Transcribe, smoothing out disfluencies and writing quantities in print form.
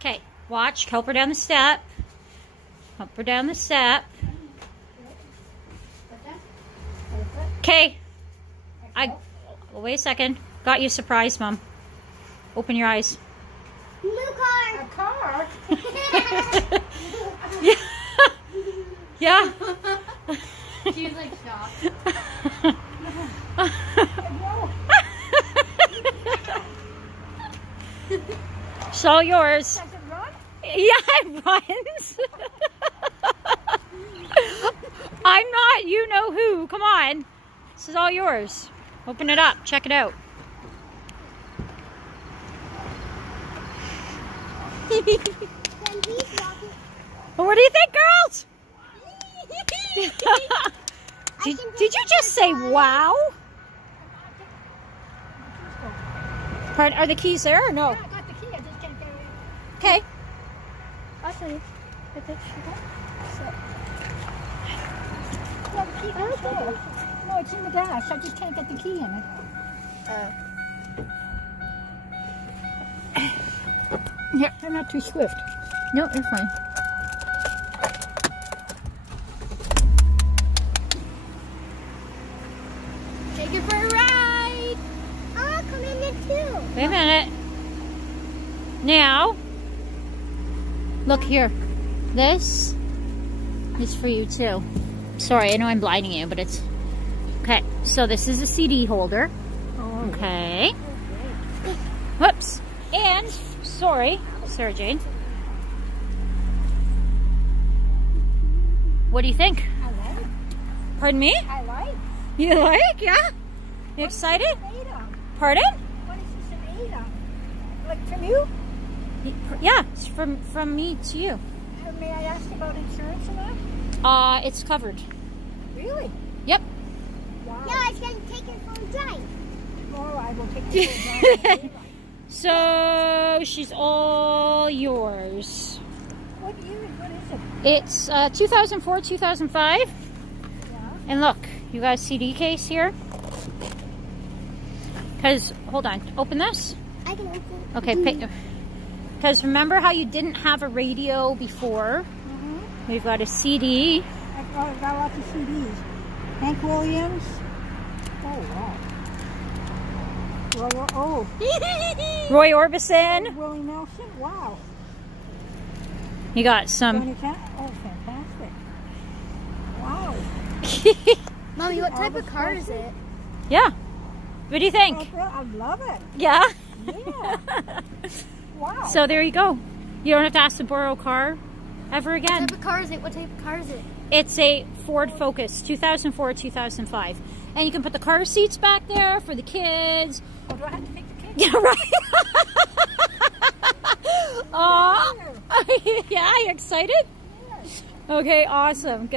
Okay, watch. Help her down the step. Help her down the step. Okay. Wait a second. Got you a surprise, Mom. Open your eyes. New car. A car? Yeah. Yeah. She's like shocked. It's all yours. Does it run? Yeah, it runs. I'm not you know who. Come on. This is all yours. Open it up. Check it out. What do you think, girls? Did you just say wow? Pardon, are the keys there or no? Yeah, I got the key. I just can't get it in. Okay. I'll show you. I think no, the key goes there. No, it's in the dash. I just can't get the key in it. Yeah, I'm not too swift. No, you're fine. Take it for a ride. I'll come in there too. Wait a minute. Now, look here. This is for you too. Sorry, I know I'm blinding you, but it's... Okay, so this is a CD holder. Oh, Okay. Whoops. And, sorry, Sarah Jane. What do you think? I like. Pardon me? I like. You like? Yeah? You excited? Made of. Pardon? What is this made of? Like from you? Yeah, it's from me to you. May I ask about insurance and that? It's covered. Really? Yep. Wow. No, I was going to take it for a drive. Oh, I will take it for a drive. So she's all yours. What year? What is it? It's 2004, 2005. Yeah. And look, you got a CD case here. Because, hold on, open this. I can open it. Okay, because remember how you didn't have a radio before? Mm-hmm. We've got a CD. I've got lots of CDs. Hank Williams. Oh, wow. Roy Orbison. Willie Nelson. Wow. You got some. Johnny Cash. Oh, fantastic. Wow. Mommy, what type of car is it? Yeah. What do you think? I love it. Yeah. Yeah. Wow. So there you go. You don't have to ask to borrow a car ever What again. type of car is it? What type of car is it? It's a Ford Focus, 2004, 2005. And you can put the car seats back there for the kids. Oh, do I have to take the kids? Yeah, right. Yeah, you excited? Yes. Okay, awesome. Good.